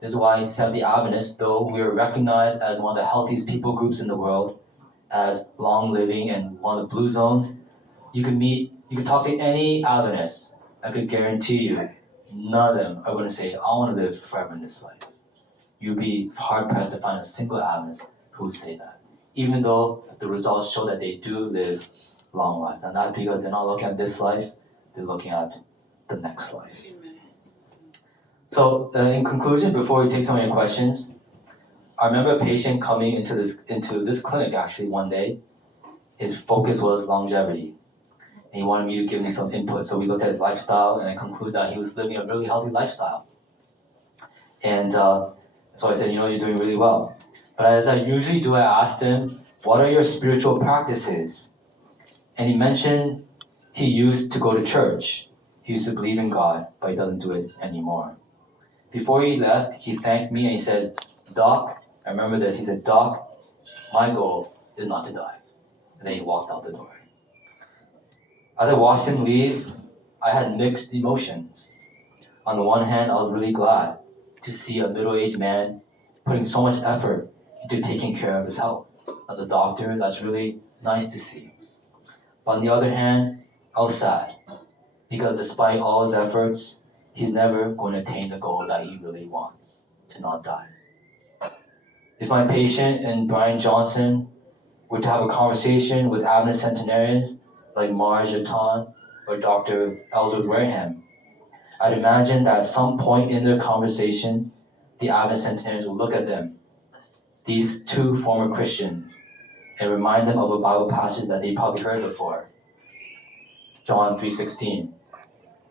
This is why Seventh-day Adventists, though we are recognized as one of the healthiest people groups in the world, as long living and one of the blue zones, you can talk to any Adventist. I could guarantee you, none of them are going to say, I want to live forever in this life. You'd be hard pressed to find a single Adventist who would say that, even though the results show that they do live long lives. And that's because they're not looking at this life, they're looking at the next life. So, in conclusion, before we take some of your questions, I remember a patient coming into this clinic actually one day. His focus was longevity. And he wanted me to give me some input. So we looked at his lifestyle, and I concluded that he was living a really healthy lifestyle. And so I said, you're doing really well. But as I usually do, I asked him, what are your spiritual practices? And he mentioned he used to go to church. He used to believe in God, but he doesn't do it anymore. Before he left, he thanked me and he said, Doc, I remember this, he said, Doc, my goal is not to die. And then he walked out the door. As I watched him leave, I had mixed emotions. On the one hand, I was really glad to see a middle-aged man putting so much effort into taking care of his health. As a doctor, that's really nice to see. But on the other hand, I was sad, because despite all his efforts, he's never going to attain the goal that he really wants, to not die. If my patient and Brian Johnson were to have a conversation with Adventist centenarians like Marge Aton or Dr. Ellsworth Wareham, I'd imagine that at some point in their conversation, the Adventist centenarians will look at them, these two former Christians, and remind them of a Bible passage that they probably heard before. John 3:16,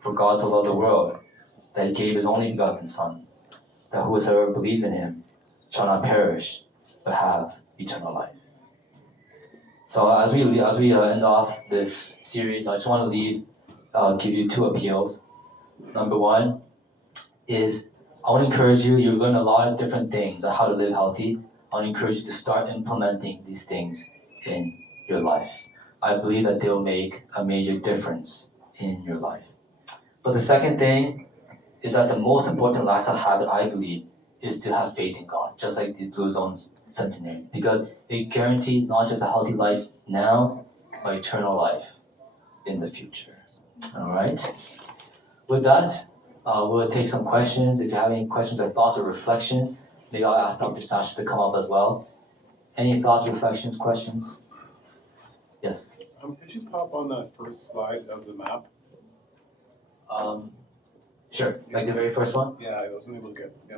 for God so loved the world, that He gave His only begotten Son, that whosoever believes in Him shall not perish, but have eternal life. So as we end off this series, I just want to give you two appeals. Number one is I want to encourage you. You've learned a lot of different things on how to live healthy. I want to encourage you to start implementing these things in your life. I believe that they'll make a major difference in your life. But the second thing is that the most important lifestyle habit, I believe, is to have faith in God, just like the Blue Zone's centenarian, because it guarantees not just a healthy life now, but eternal life in the future. All right? With that, we'll take some questions. If you have any questions or thoughts or reflections, maybe I'll ask Dr. Sasha to come up as well. Any thoughts, reflections, questions? Yes? Could you pop on that first slide of the map? Sure. Like the very first one? Yeah, I wasn't able to get, yeah.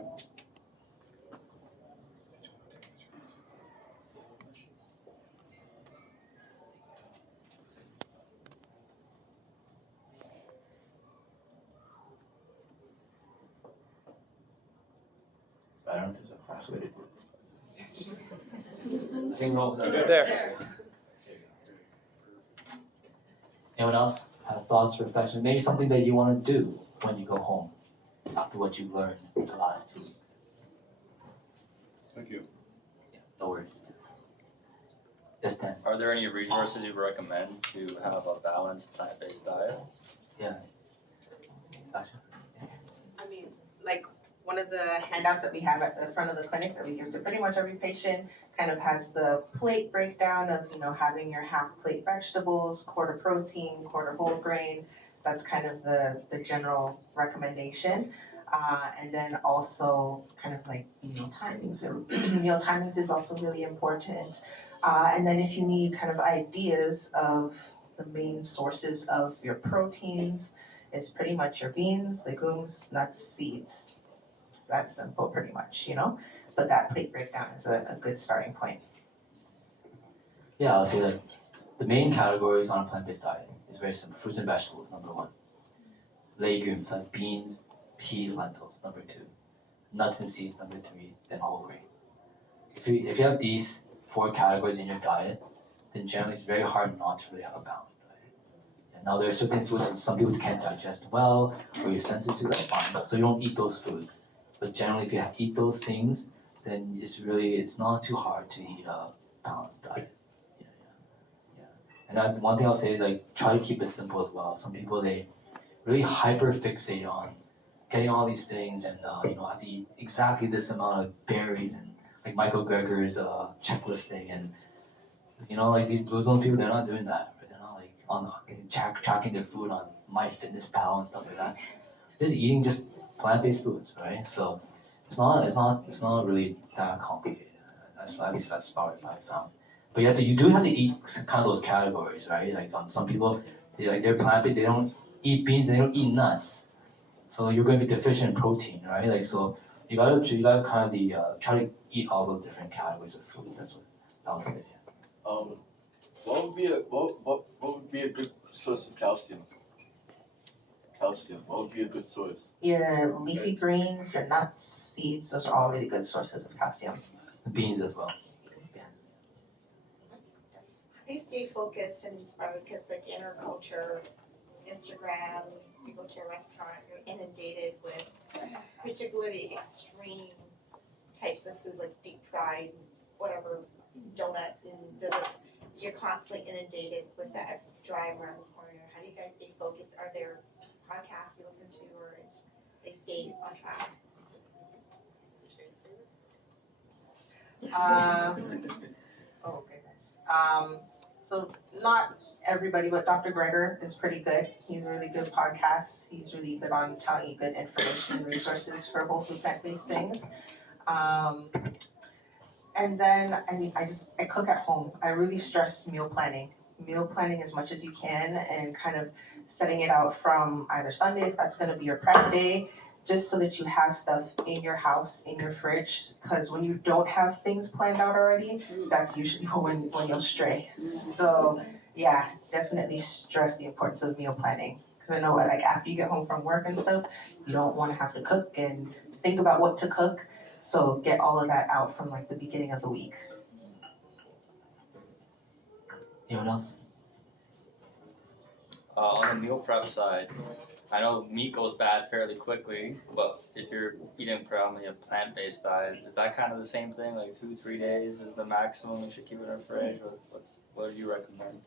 I don't know if there's a fast way to do this. I think we'll There. Anyone else have thoughts, reflections? Maybe something that you want to do when you go home after what you've learned in the last 2 weeks. Thank you. Yeah, no worries. Yes, Dan. Are there any resources you recommend to have a balanced plant-based diet? Yeah. Sasha? I mean, like one of the handouts that we have at the front of the clinic that we give to pretty much every patient kind of has the plate breakdown of, having your half plate vegetables, quarter protein, quarter whole grain, That's kind of the general recommendation. And then also kind of like meal timings. Meal timings is also really important. And then if you need kind of ideas of the main sources of your proteins, it's pretty much your beans, legumes, nuts, seeds. It's that simple pretty much, you know? But that plate breakdown is a good starting point. Yeah, I'll say like the main categories on a plant-based diet is very simple. Fruits and vegetables, number one. Legumes, that's beans, peas, lentils, number two. Nuts and seeds, number three. Then whole grains. If you have these four categories in your diet, then generally it's very hard not to really have a balanced diet. And now there are certain foods that some people can't digest well, or you're sensitive to, that's fine. So you don't eat those foods. But generally, if you eat those things, then it's not too hard to eat a balanced diet. Yeah. And then one thing I'll say is like try to keep it simple as well. Some people they really hyper fixate on getting all these things and have to eat exactly this amount of berries and like Michael Greger's checklist thing and like these blue zone people they're not doing that. Right? They're not like on tracking their food on MyFitnessPal and stuff like that. They're just eating just plant-based foods, right? So it's not really that complicated. At least as far as I've found. But you do have to eat kind of those categories, right? Like some people they're plant-based, they don't eat beans, they don't eat nuts. So you're going to be deficient in protein, right? Like so you gotta kind of try to eat all those different categories of foods. That's what I would say. What would be a good source of calcium? What would be a good source? Your leafy greens, your nuts, seeds, those are all really good sources of calcium. Beans as well. How do you stay focused and inspired? Because like in our culture, Instagram, you go to a restaurant, you're inundated with particularly extreme types of food, like deep fried, whatever, donut and dessert. So you're constantly inundated with that drive around the corner. How do you guys stay focused? Are there podcasts you listen to, or they stay on track? Oh goodness. So not everybody, but Dr. Greger is pretty good. He's a really good podcast. He's really good on telling you good information and resources for whole food plant-based things. And then I cook at home. I really stress meal planning. Meal planning as much as you can and kind of setting it out from either Sunday if that's gonna be your prep day, just so that you have stuff in your house, in your fridge, because when you don't have things planned out already, that's usually when you'll stray. So yeah, definitely stress the importance of meal planning. Because I know like after you get home from work and stuff, you don't want to have to cook and think about what to cook. So get all of that out from like the beginning of the week. Anyone else? On the meal prep side, I know meat goes bad fairly quickly, but if you're eating predominantly a plant-based diet, is that kind of the same thing? Like 2-3 days is the maximum you should keep it in the fridge? What do you recommend?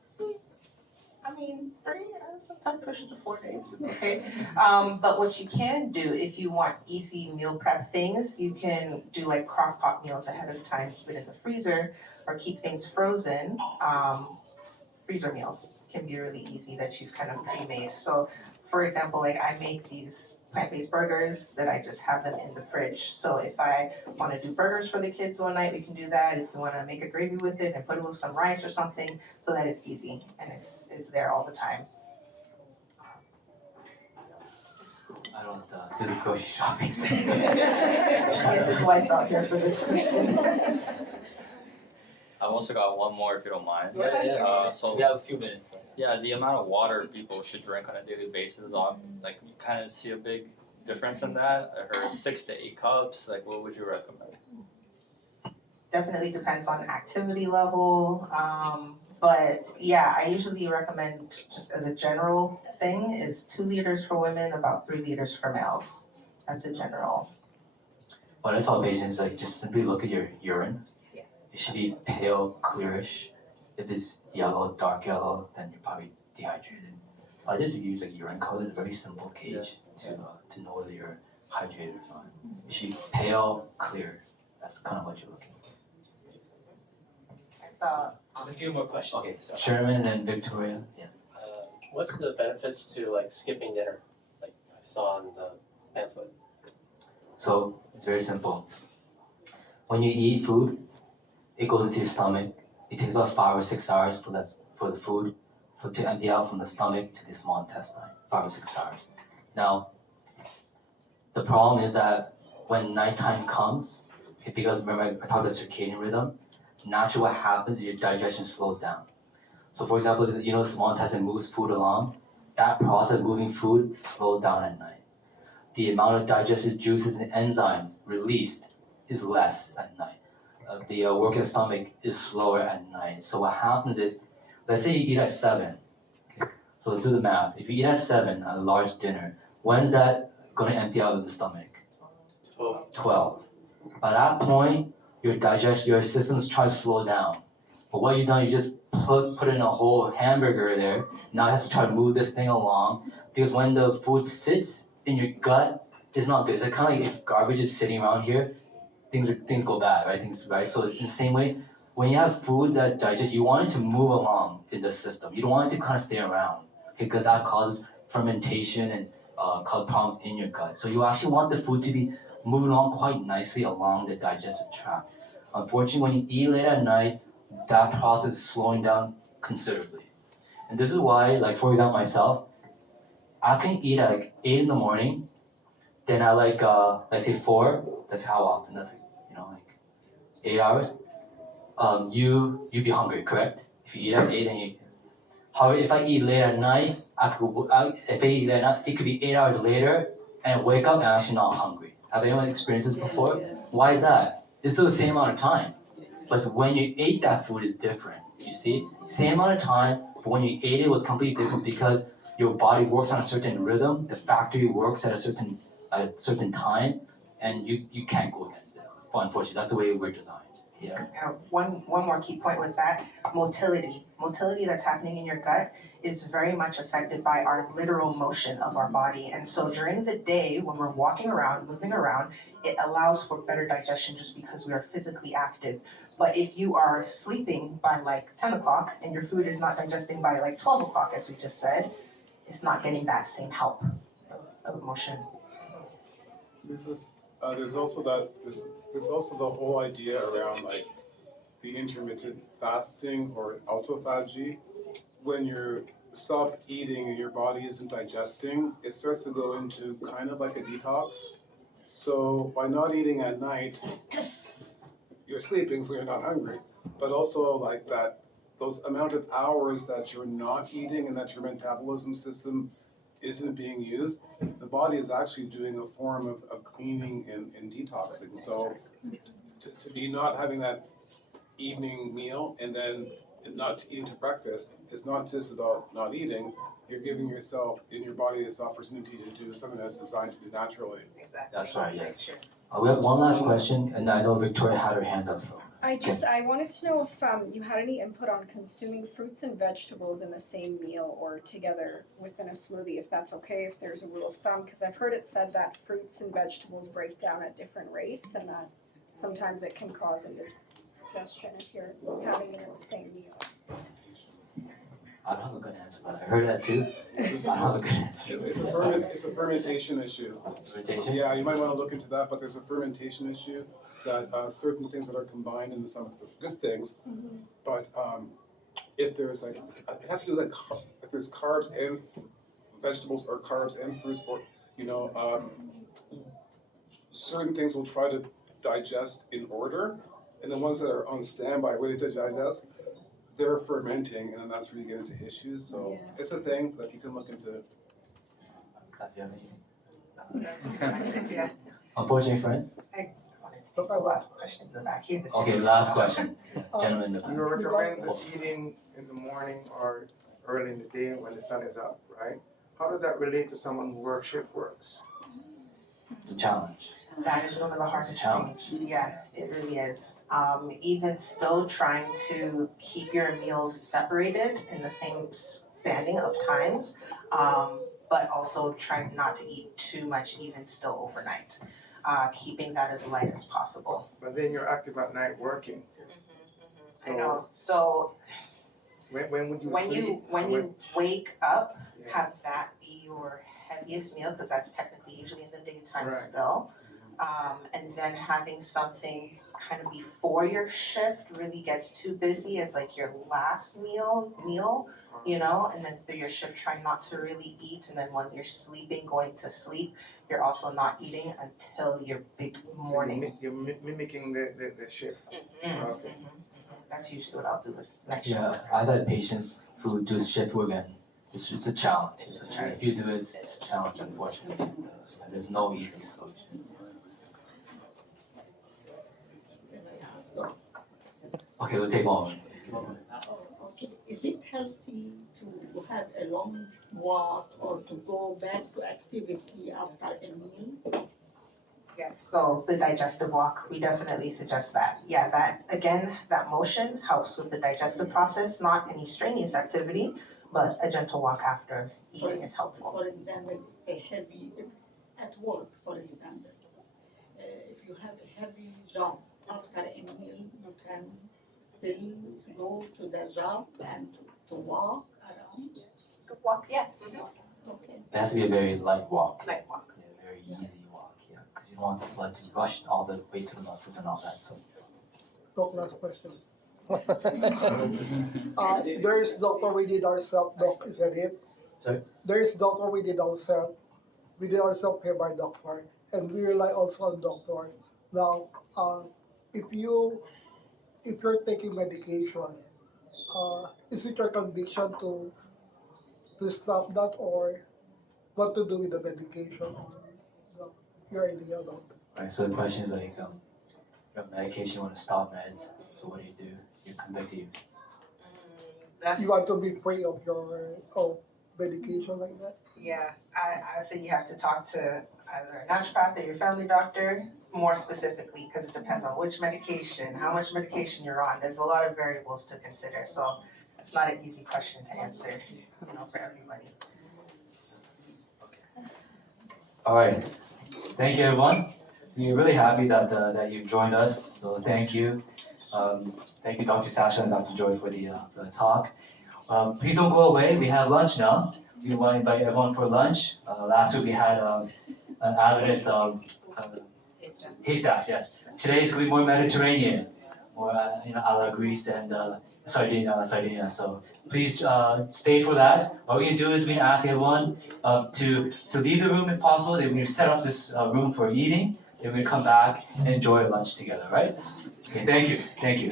I mean, 3, sometimes push it to 4 days, it's okay. But what you can do if you want easy meal prep things, you can do like crock pot meals ahead of time, keep it in the freezer, or keep things frozen. Freezer meals can be really easy that you've kind of pre-made. So for example, like I make these plant-based burgers that I just have them in the fridge. So if I want to do burgers for the kids one night, we can do that. If we want to make a gravy with it and put it with some rice or something, so that it's easy and it's there all the time. I don't do the grocery shopping. Should get his wife out here for this question. I've also got one more if you don't mind. So We have a few minutes. yeah, the amount of water people should drink on a daily basis is on like you kind of see a big difference in that. I heard 6 to 8 cups. Like, what would you recommend? Definitely depends on activity level. But yeah, I usually recommend just as a general thing is 2 liters for women, about 3 liters for males. That's a general. What I tell patients like just simply look at your urine. Yeah. It should be pale, clearish. If it's yellow, dark yellow, then you're probably dehydrated. So I just use like urine color. It's a very simple gauge to know whether you're hydrated or not. It should be pale, clear. That's kind of what you're looking for. I saw Just a few more questions. Okay, so Sherman and Victoria. Yeah. what's the benefits to like skipping dinner, like I saw on the pamphlet? So it's very simple. When you eat food, it goes into your stomach. It takes about 5 or 6 hours for the food to empty out from the stomach to the small intestine. 5 or 6 hours. Now, the problem is that when nighttime comes, because remember I talked about circadian rhythm, naturally what happens is your digestion slows down. So for example, the small intestine moves food along. That process of moving food slows down at night. The amount of digested juices and enzymes released is less at night. The work in the stomach is slower at night. So what happens is, let's say you eat at 7. Okay? So let's do the math. If you eat at 7 at a large dinner, when is that going to empty out of the stomach? 12. By that point, your systems try to slow down. But what you've done, you just put in a whole hamburger there. Now it has to try to move this thing along. Because when the food sits in your gut, it's not good. It's kind of like if garbage is sitting around here, things go bad, right? So in the same way, when you have food that digests, you want it to move along in the system. You don't want it to kind of stay around, okay? Because that causes fermentation and cause problems in your gut. So you actually want the food to be moving along quite nicely along the digestive tract. Unfortunately, when you eat late at night, that process is slowing down considerably. And this is why, like for example, myself, I can eat at like 8 in the morning, then at like let's say 4. That's how often? That's like 8 hours. You'd be hungry, correct? If you eat at 8, then you. However, if I eat late at night, if I eat late at night, it could be 8 hours later, and wake up and I'm actually not hungry. Have anyone experienced this before? Why is that? It's still the same amount of time, but when you ate that food is different. You see, same amount of time, but when you ate it was completely different because your body works on a certain rhythm. The factory works at a certain time, and you can't go against it. But unfortunately, that's the way we're designed. Yeah. One more key point with that, motility. Motility that's happening in your gut is very much affected by our literal motion of our body. And so during the day, when we're walking around, moving around, it allows for better digestion just because we are physically active. But if you are sleeping by like 10 o'clock and your food is not digesting by like 12 o'clock, as we just said, it's not getting that same help of motion. There's also the whole idea around like the intermittent fasting or autophagy. When you're stop eating and your body isn't digesting, it starts to go into kind of like a detox. So by not eating at night, you're sleeping, so you're not hungry. But also like that, those amount of hours that you're not eating and that your metabolism system isn't being used, the body is actually doing a form of cleaning and detoxing. So to be not having that evening meal and then not eating to breakfast, it's not just about not eating. You're giving yourself and your body this opportunity to do something that's designed to do naturally. Exactly. That's right, yes. We have one last question, and I know Victoria had her hand up, so. I wanted to know if you had any input on consuming fruits and vegetables in the same meal or together within a smoothie, if that's okay, if there's a rule of thumb, because I've heard it said that fruits and vegetables break down at different rates and that sometimes it can cause indigestion if you're having it in the same meal. I don't have a good answer for that. I heard that too. I don't have a good answer. It's a fermentation issue. Fermentation? Yeah, you might want to look into that, but there's a fermentation issue that certain things that are combined into some of the good things, but if there's like, it has to do with like, if there's carbs and vegetables or carbs and fruits or, certain things will try to digest in order, and the ones that are on standby waiting to digest, they're fermenting, and then that's where you get into issues. So it's a thing that you can look into. Yeah. Unfortunately, friends. Take the last question in the back here. Okay, last question. Gentleman in the back. You recommend eating in the morning or early in the day when the sun is up, right? How does that relate to someone who shift works? It's a challenge. That is one of the hardest things. Yeah, it really is. Even still trying to keep your meals separated in the same spanning of times, but also trying not to eat too much even still overnight. Keeping that as light as possible. But then you're active at night working. I know. So When would you When sleep? you wake up, Yeah. have that be your heaviest meal, because that's technically usually in the daytime Right. still. And then having something kind of before your shift really gets too busy as like your last meal, you know, and then through your shift trying not to really eat, and then when you're sleeping, going to sleep, you're also not eating until your big morning. So you're mimicking the shift. Okay. That's usually what I'll do with night shift Yeah, workers. I've had patients who do shift work and it's a challenge. It's a challenge. If you do it, it's a challenge, unfortunately. And there's no easy solution. Okay, we'll take one. Okay, is it healthy to have a long walk or to go back to activity after a meal? Yes, so the digestive walk, we definitely suggest that. Yeah, that, again, that motion helps with the digestive process, not any strenuous activity, but a gentle walk after eating is helpful. For example, it's a heavy, at work, for example, if you have a heavy job after a meal, you can still go to the job and to walk around. Good walk, yeah. Okay. It has to be a very light walk. Light walk. Yeah, very easy walk, yeah. Because you don't want the blood to rush all the way to the muscles and all that. So Doc, last question. There is doctor we did ourselves, Doc, is that it? Sorry? There is doctor we did ourselves. We did ourselves here by doctor, and we rely also on doctor. Now, if you're taking medication, is it your condition to stop that, or what to do with the medication, or your idea about it? right, so the question is like, you have medication, you want to stop meds. So what do? You're convicted. That's, You want to be free of your medication like that? yeah, I say you have to talk to either a naturopath or your family doctor, more specifically, because it depends on which medication, how much medication you're on. There's a lot of variables to consider, so it's not an easy question to answer, you know, for everybody. All right. Thank you, everyone. We're really happy that you joined us. So thank you. Thank you, Dr. Sasha and Dr. Joy, for the talk. Please don't go away. We have lunch now. We want to invite everyone for lunch. Last week we had an Adventist haystack. Yes. Today it's going to be more Mediterranean, more a la Greece and Sardinia. So please stay for that. What we're going to do is we're going to ask everyone to leave the room if possible. Then we're going to set up this room for eating. Then we're going to come back and enjoy lunch together, right? Okay, thank you. Thank you.